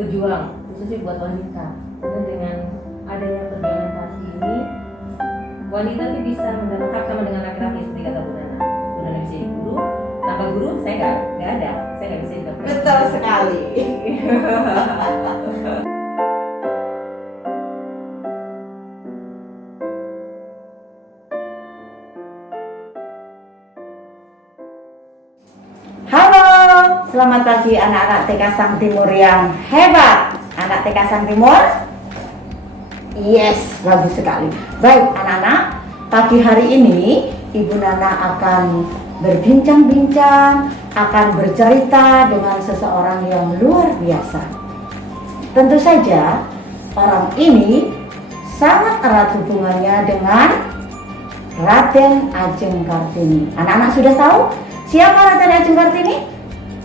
pejuang khususnya buat wanita. Karena dengan adanya perjalanan kasih ini, wanita itu bisa mendapat hak sama dengan laki-laki seperti kata Bu Nana. Bu Nana bisa jadi guru, tanpa guru saya nggak ada, saya nggak bisa jadi Betul sekali. Halo, selamat pagi anak-anak TK Sang Timur yang hebat. Anak TK Sang Timur? Yes, bagus sekali. Baik anak-anak, pagi hari ini Ibu Nana akan berbincang-bincang, akan bercerita dengan seseorang yang luar biasa. Tentu saja orang ini sangat erat hubungannya dengan Raden Ajeng Kartini. Anak-anak sudah tahu siapa Raden Ajeng Kartini?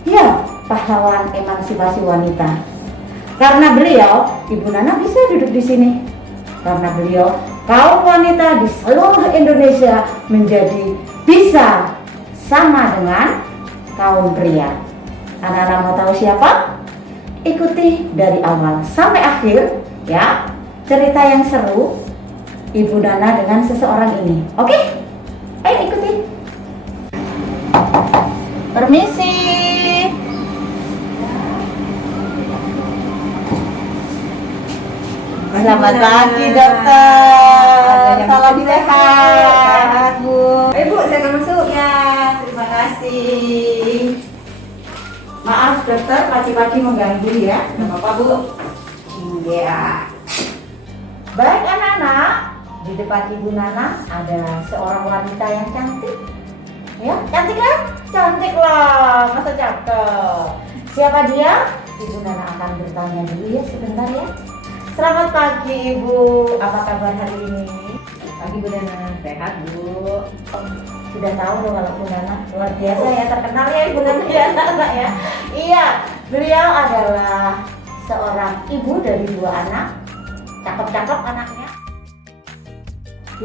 Ya, pahlawan emansipasi wanita. Karena beliau, Ibu Nana bisa duduk di sini. Karena beliau, kaum wanita di seluruh Indonesia menjadi bisa sama dengan kaum pria. Anak-anak mau tahu siapa? Ikuti dari awal sampai akhir ya. Cerita yang seru Ibu Nana dengan seseorang ini. Oke? Ayo ikuti. Permisi. Selamat pagi dokter. Salam sehat Bu. Bu, saya akan masuk. Ya, terima kasih. Maaf dokter, pagi-pagi mengganggu ya. Nggak apa-apa Bu. Iya. Baik anak-anak, di depan Ibu Nana ada seorang wanita yang cantik. Ya, cantik kan? Cantik lah, masa cakep. Siapa dia? Ibu Nana akan bertanya dulu ya sebentar ya. Selamat pagi Ibu, apa kabar hari ini? Pagi Bu Nana, sehat Bu. Sudah tahu loh kalau Bu Nana luar biasa ya, terkenal ya Ibu Nana ya anak ya. Iya, beliau adalah seorang ibu dari 2 anak, cakep-cakep anaknya,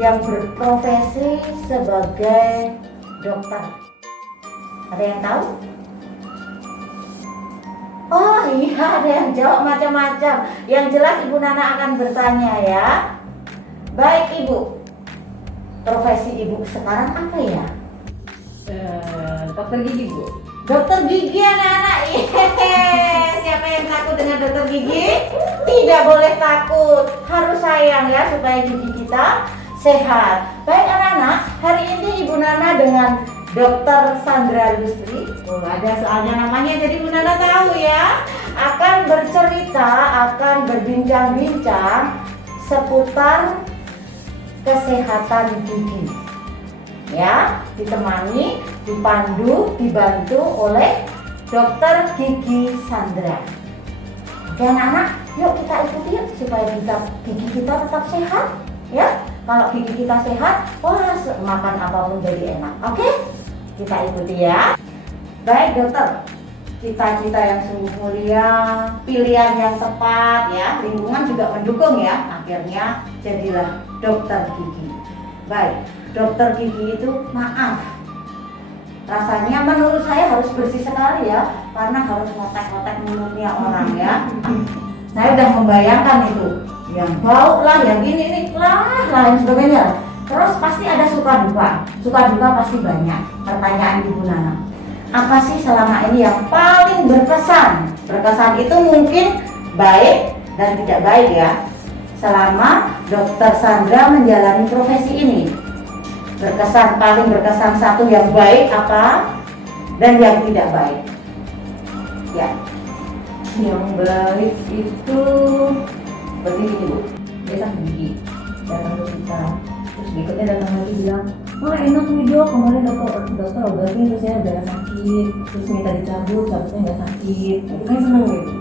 yang berprofesi sebagai dokter. Ada yang tahu? Oh iya, ada yang jawab macam-macam. Yang jelas Ibu Nana akan bertanya ya. Baik Ibu, profesi Ibu sekarang apa ya? Dokter gigi Bu. Dokter gigi anak-anak. Siapa yang takut dengan dokter gigi? Tidak boleh takut, harus sayang ya supaya gigi kita sehat. Baik anak-anak, hari ini Ibu Nana dengan Dokter Sandra Lusri, ada soalnya namanya jadi Bu Nana tahu ya, akan bercerita, akan berbincang-bincang seputar kesehatan gigi. Ya, ditemani, dipandu, dibantu oleh Dokter Gigi Sandra. Oke anak-anak, yuk kita ikuti yuk supaya gigi kita tetap sehat. Ya, kalau gigi kita sehat, wah makan apapun jadi enak. Oke, kita ikuti ya. Baik dokter, cita-cita yang sungguh mulia, pilihan yang tepat ya, lingkungan juga mendukung ya. Akhirnya jadilah dokter gigi. Baik, dokter gigi itu maaf, rasanya menurut saya harus bersih sekali ya, karena harus ngotek-ngotek mulutnya orang ya. Saya udah membayangkan itu, yang bau lah, yang ini lah, lain sebagainya. Terus pasti ada suka duka pasti banyak. Pertanyaan Ibu Nana, apa sih selama ini yang paling berkesan? Berkesan itu mungkin baik dan tidak baik ya. Selama Dokter Sandra menjalani profesi ini, paling berkesan satu yang baik apa dan yang tidak baik? Ya. Yang baik itu seperti ini Bu. Dia sakit gigi, datang ke kita. Terus berikutnya datang lagi bilang, wah enak nih Dok, kemarin dokter obatin terus saya udah gak sakit. Terus minta cabutnya nggak sakit. Itu kan seneng gitu.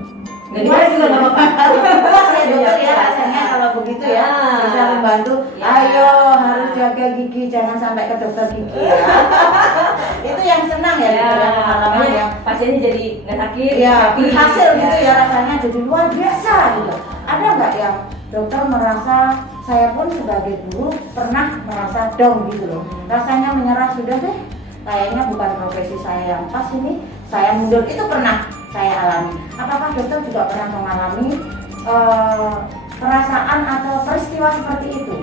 Jadi juga nggak apa-apa. Puas ya dokter ya rasanya kalau begitu ya, bisa membantu. Ayo harus jaga gigi, jangan sampai ke dokter gigi ya. Itu yang senang ya, pengalaman yang pasiennya jadi nggak sakit. ya happy. berhasil gitu ya, rasanya jadi luar biasa gitu. Ada nggak yang dokter merasa, saya pun sebagai guru pernah merasa down gitu loh, rasanya menyerah, sudah deh kayaknya bukan profesi saya yang pas ini, saya mundur, itu pernah saya alami. Apakah dokter juga pernah mengalami perasaan atau peristiwa seperti itu?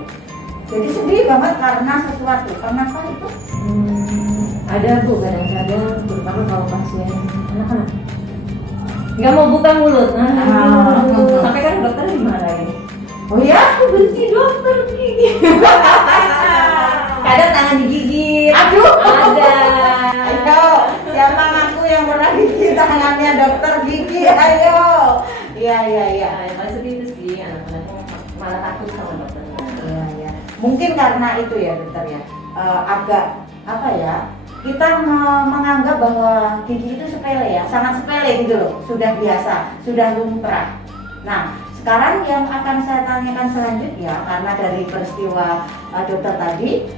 Jadi sedih banget karena sesuatu. Kenapa itu? Ada Bu, kadang-kadang terutama kalau pasien anak-anak nggak mau buka mulut, sampai kan dokter dimarahin. Oh ya? Aku benci dokter gigi. Kadang tangan digigit. Aduh. Ada. Ayo, siapa ngaku yang pernah gigit tangannya dokter gigi? Ayo. Iya. Ya, maksud itu sih anak-anak malah takut sama dokter. Iya. Mungkin karena itu ya dokter ya. Agak apa ya? Kita menganggap bahwa gigi itu sepele ya, sangat sepele gitu loh. Sudah biasa, sudah lumrah. Nah, sekarang yang akan saya tanyakan selanjutnya karena dari peristiwa dokter tadi,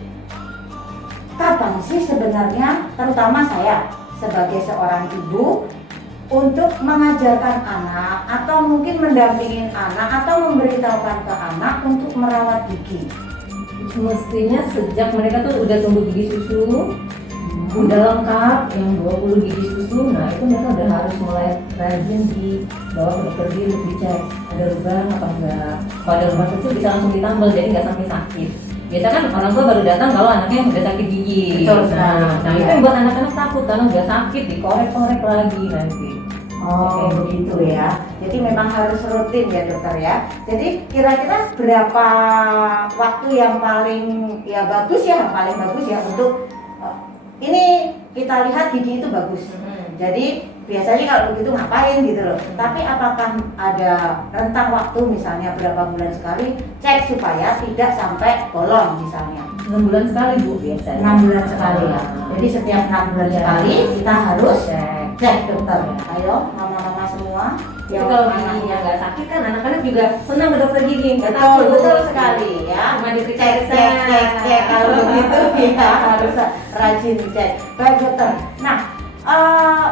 kapan sih sebenarnya, terutama saya sebagai seorang ibu, untuk mengajarkan anak atau mungkin mendampingin anak atau memberitahukan ke anak untuk merawat gigi? Mestinya sejak mereka tuh udah tumbuh gigi susu, udah lengkap yang 20 gigi susu, nah itu mereka udah harus mulai rajin dibawa ke dokter gigi untuk dicek ada lubang apa enggak. Kalau ada lubang kecil bisa langsung ditambal jadi nggak sampai sakit. Biasa kan orang tua baru datang kalau anaknya udah sakit gigi. Betul, Nah itu yang buat anak-anak takut karena udah sakit dikorek-korek lagi nanti. Oh begitu ya. Jadi memang harus rutin ya dokter ya. Jadi kira-kira berapa waktu yang paling bagus ya untuk ini kita lihat gigi itu bagus. Jadi biasanya kalau begitu ngapain gitu loh. Tapi apakah ada rentang waktu misalnya berapa bulan sekali cek supaya tidak sampai bolong misalnya? 6 bulan sekali Bu biasanya. 6 bulan sekali ya. Jadi setiap 6 bulan sekali kita harus cek dokter. Ayo mama-mama semua. Jadi kalau giginya nggak sakit kan anak-anak juga senang ke dokter gigi. Betul sekali ya. Cuma Cek kalau begitu ya harus rajin cek. Baik dokter. Nah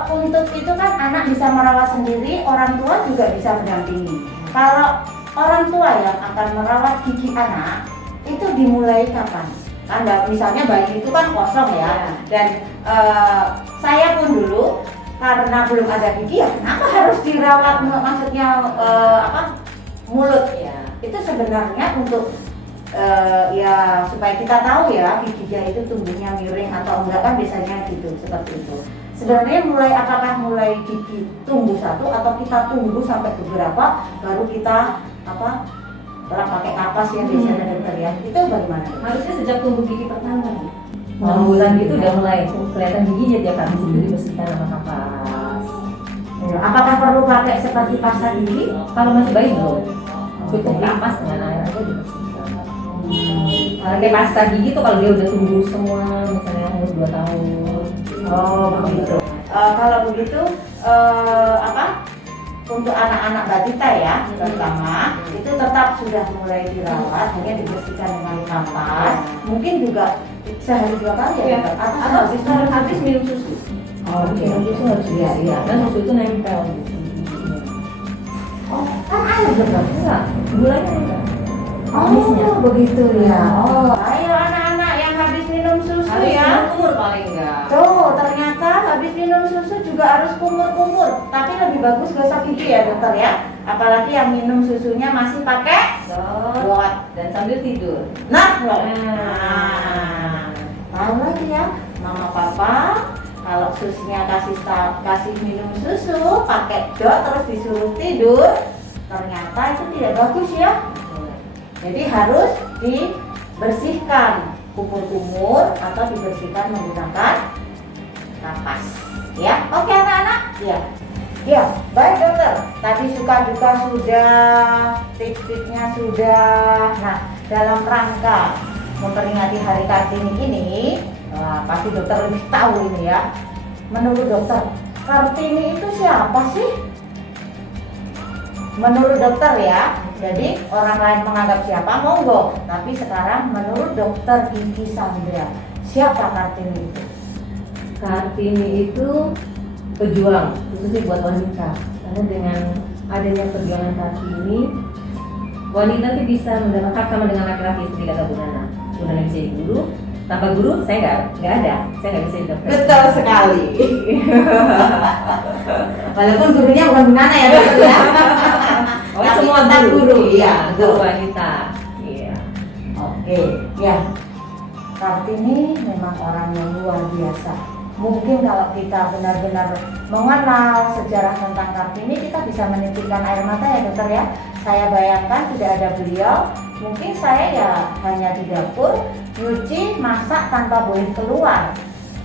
untuk itu kan anak bisa merawat sendiri, orang tua juga bisa mendampingi. Kalau orang tua yang akan merawat gigi anak itu dimulai kapan? Kan misalnya bayi itu kan kosong ya, dan saya pun dulu karena belum ada gigi ya kenapa harus dirawat, maksudnya mulut ya. Itu sebenarnya untuk ya supaya kita tahu ya giginya itu tumbuhnya miring atau enggak kan biasanya gitu, seperti itu. Sebenarnya apakah mulai gigi tumbuh satu atau kita tunggu sampai beberapa baru kita pakai kapas yang biasanya dokter ya, itu bagaimana? Harusnya sejak tumbuh gigi pertama 6 bulan gitu udah mulai kelihatan giginya tiap hari itu dibersihkan sama kapas. Apakah perlu pakai seperti pasta gigi? Kalau masih bayi belum, cukup kapas dengan air aja dibersihkan. Pakai pasta gigi tuh kalau dia udah tumbuh semua, misalnya umur 2 tahun. Oh begitu. Kalau begitu untuk anak-anak balita ya terutama itu tetap sudah mulai dirawat, hanya dibersihkan dengan kapas. Mungkin juga sehari 2 kali ya, atau habis minum susu. Oke. Susu harus iya. Dan susu itu nempel gitu. Oh, kan air betul? Enggak, gulanya enggak. Oh, begitu ya. Oh, ayo anak-anak yang habis minum susu ya. Umur paling enggak. Tuh, ternyata habis minum susu juga harus kumur-kumur. Tapi lebih bagus gosok gigi ya dokter ya. Apalagi yang minum susunya masih pakai dot dan sambil tidur. Nah, tahu lagi ya, mama papa kalau susunya kasih minum susu pakai dot terus disuruh tidur, ternyata itu tidak bagus ya. Jadi harus dibersihkan kumur-kumur atau dibersihkan menggunakan kapas. Ya, oke anak-anak. Ya, baik dokter. Tadi suka-duka sudah, tips-tipsnya sudah. Nah, dalam rangka memperingati Hari Kartini ini, pasti dokter lebih tahu ini ya. Menurut dokter, Kartini itu siapa sih? Menurut dokter ya. Jadi orang lain menganggap siapa monggo, tapi sekarang menurut dokter Gigi Sandra, siapa Kartini itu? Kartini itu pejuang, khususnya buat wanita. Karena dengan adanya perjuangan Kartini, wanita itu bisa mendapat hak sama dengan laki-laki seperti kata Bu Nana. Bu Nana bisa jadi guru, Tanpa guru saya nggak ada, saya nggak bisa jadi dokter. Betul sekali. Walaupun gurunya bukan Bu Nana ya dokter ya. Oh, Tapi semua tetap guru, iya, guru betul. wanita. Iya. Oke, ya. Kartini memang orang yang luar biasa. Mungkin kalau kita benar-benar mengenal sejarah tentang Kartini, kita bisa menitikkan air mata ya dokter ya. Saya bayangkan tidak ada beliau, mungkin saya ya hanya di dapur, nyuci, masak tanpa boleh keluar.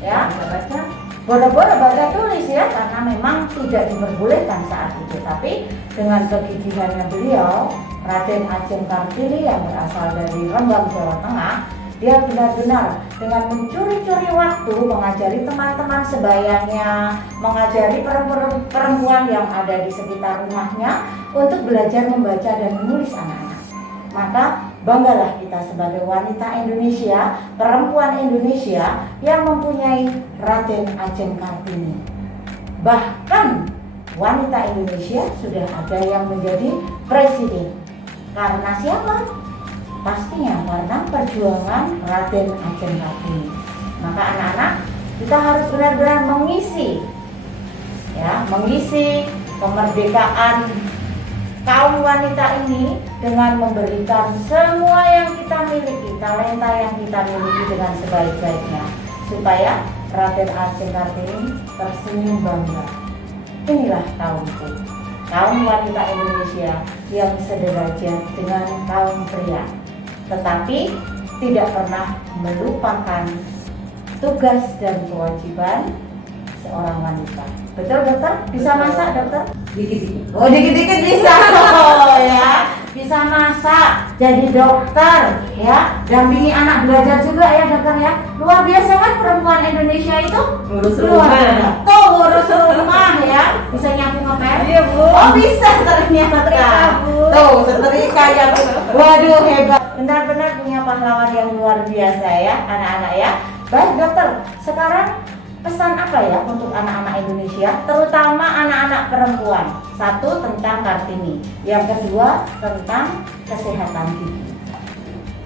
Ya, baca, boleh-boleh baca tulis ya, karena memang tidak diperbolehkan saat itu. Tapi dengan kegigihannya beliau, Raden Ajeng Kartini yang berasal dari Rembang, Jawa Tengah, dia benar-benar dengan mencuri-curi waktu mengajari teman-teman sebayanya, mengajari perempuan yang ada di sekitar rumahnya untuk belajar membaca dan menulis anak-anak. Maka banggalah kita sebagai wanita Indonesia, perempuan Indonesia yang mempunyai Raden Ajeng Kartini. Bahkan wanita Indonesia sudah ada yang menjadi presiden. Karena siapa? Pastinya karena perjuangan Raden Ajeng Kartini. Maka anak-anak, kita harus benar-benar mengisi kemerdekaan kaum wanita ini dengan memberikan semua yang kita miliki, talenta yang kita miliki dengan sebaik-baiknya, supaya Raden Ajeng Kartini tersenyum bangga. Inilah kaumku, kaum wanita Indonesia yang sederajat dengan kaum pria, tetapi tidak pernah melupakan tugas dan kewajiban seorang wanita. Betul dokter? Bisa masak dokter? Dikit-dikit. Oh dikit-dikit bisa. Oh ya, bisa masak, jadi dokter ya, dampingi anak belajar juga ya dokter ya. Luar biasa kan perempuan Indonesia itu? Ngurus Luar rumah. biasa. Tuh ngurus rumah ya, bisa nyapu ngepel? Iya, Bu. Oh bisa ternyata. Setrika, Bu. Tuh setrika ya Bu. Waduh hebat. Benar-benar punya pahlawan yang luar biasa ya anak-anak ya. Baik dokter, sekarang pesan apa ya untuk anak-anak Indonesia, terutama anak-anak perempuan? Satu, tentang Kartini. Yang kedua, tentang kesehatan gigi.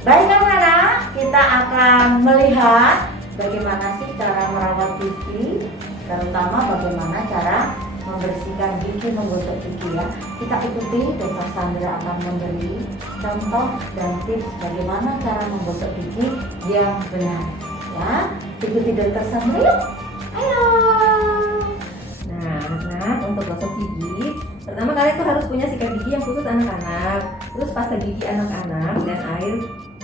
Baik anak-anak, kita akan melihat bagaimana sih cara merawat gigi, terutama bagaimana cara membersihkan gigi, menggosok gigi ya. Kita ikuti, Dr. Sandra akan memberi contoh dan tips bagaimana cara menggosok gigi yang benar. Ya, ikuti Dr. Sandra yuk. Ayo. Nah, anak-anak, untuk gosok gigi, pertama kalian tuh harus punya sikat gigi yang khusus anak-anak, terus pasta gigi anak-anak, dan air.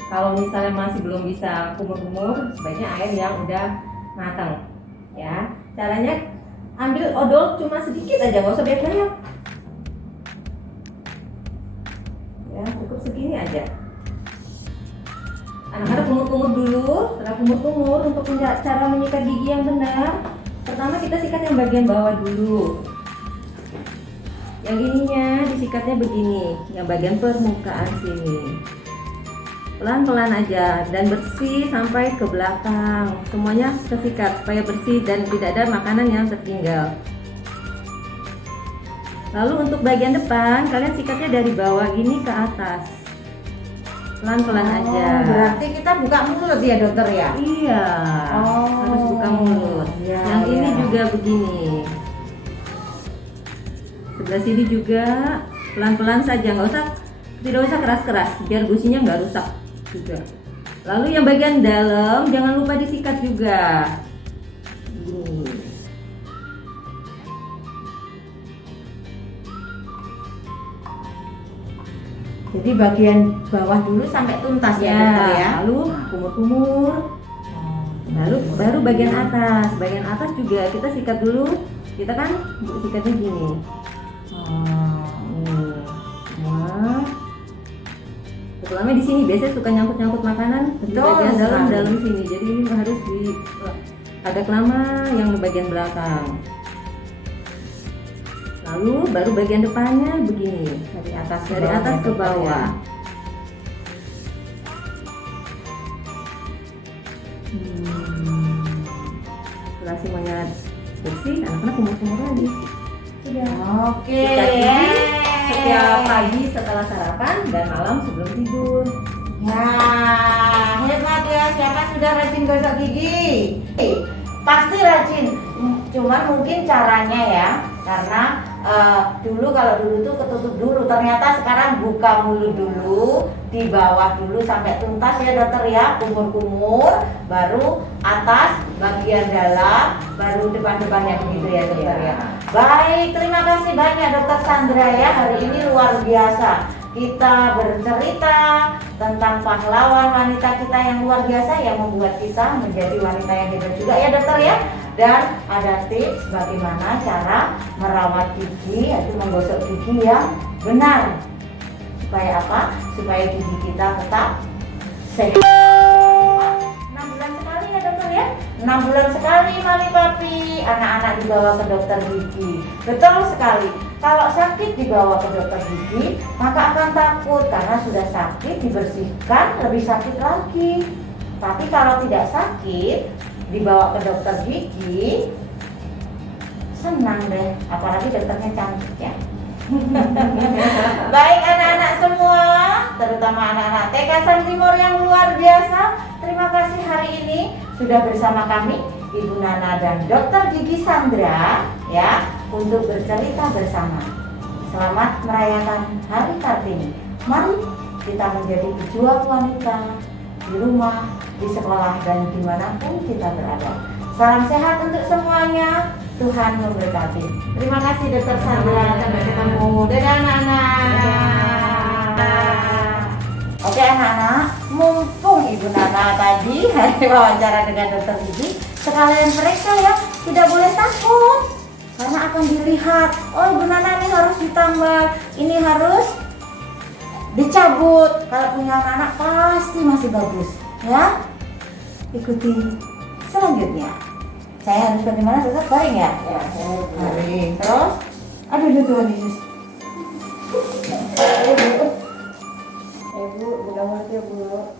Kalau misalnya masih belum bisa kumur-kumur, sebaiknya air yang udah matang. Ya, caranya ambil odol cuma sedikit aja, nggak usah banyak-banyak. Ya, cukup segini aja. Anak-anak kumur-kumur dulu. Setelah kumur-kumur, untuk cara menyikat gigi yang benar, pertama kita sikat yang bagian bawah dulu. Yang ininya disikatnya begini, yang bagian permukaan sini. Pelan-pelan aja dan bersih sampai ke belakang. Semuanya kesikat supaya bersih dan tidak ada makanan yang tertinggal. Lalu untuk bagian depan, kalian sikatnya dari bawah gini ke atas. Pelan-pelan aja. Berarti kita buka mulut ya dokter ya? Iya. Harus buka mulut. Iya, Yang ini iya. juga begini. Sebelah sini juga pelan-pelan saja, tidak usah keras-keras, biar gusinya nggak rusak juga. Lalu yang bagian dalam jangan lupa disikat juga. Gini. Jadi bagian bawah dulu sampai tuntas ya, dokter ya? Lalu kumur-kumur. Lalu baru bagian atas. Bagian atas juga kita sikat dulu. Kita kan sikatnya gini. Nah, terutama di sini biasanya suka nyangkut-nyangkut makanan di Betul bagian sekali. dalam sini. Jadi ini harus di agak lama yang di bagian belakang. Lalu baru bagian depannya begini, dari atas ke bawah. Setelah semuanya bersih, anak-anak kumur-kumur lagi. Sudah. Oke. Sikat gigi setiap pagi setelah sarapan dan malam sebelum tidur. Ya, hebat ya. Siapa sudah rajin gosok gigi? Pasti rajin. Cuman mungkin caranya ya, karena dulu kalau dulu tuh ketutup dulu, ternyata sekarang buka mulut dulu, di bawah dulu sampai tuntas ya dokter ya, kumur-kumur, baru atas bagian dalam, baru depan-depannya begitu ya dokter ya. Baik, terima kasih banyak dokter Sandra ya, hari ini luar biasa. Kita bercerita tentang pahlawan wanita kita yang luar biasa yang membuat kita menjadi wanita yang hebat juga ya dokter ya. Dan ada tips bagaimana cara merawat gigi, yaitu menggosok gigi yang benar. Supaya apa? Supaya gigi kita tetap sehat. 6 bulan sekali ya dokter ya. 6 bulan sekali mami papi anak-anak dibawa ke dokter gigi. Betul sekali. Kalau sakit dibawa ke dokter gigi, maka akan takut karena sudah sakit, dibersihkan lebih sakit lagi. Tapi kalau tidak sakit, dibawa ke dokter gigi, senang deh, apalagi dokternya cantik ya. Baik anak-anak semua, terutama anak-anak TK San Timur yang luar biasa, terima kasih hari ini sudah bersama kami Ibu Nana dan Dokter Gigi Sandra ya, untuk bercerita bersama. Selamat merayakan Hari Kartini. Mari kita menjadi pejuang wanita di rumah, di sekolah, dan dimanapun kita berada. Salam sehat untuk semuanya. Tuhan memberkati. Terima kasih Dokter Sandra. Sampai ketemu. Dadah anak-anak. Oke anak-anak, mumpung Ibu Nana tadi hari wawancara dengan dokter gigi, sekalian periksa ya, tidak boleh takut karena akan dilihat. Oh Ibu Nana ini harus ditambal, ini harus dicabut. Kalau punya anak-anak pasti masih bagus ya. Ikuti selanjutnya. Saya harus bagaimana dokter? Baring ya? Baring. Terus, aduh Tuhan Yesus. Bu, mudah-mudahan ya Bu.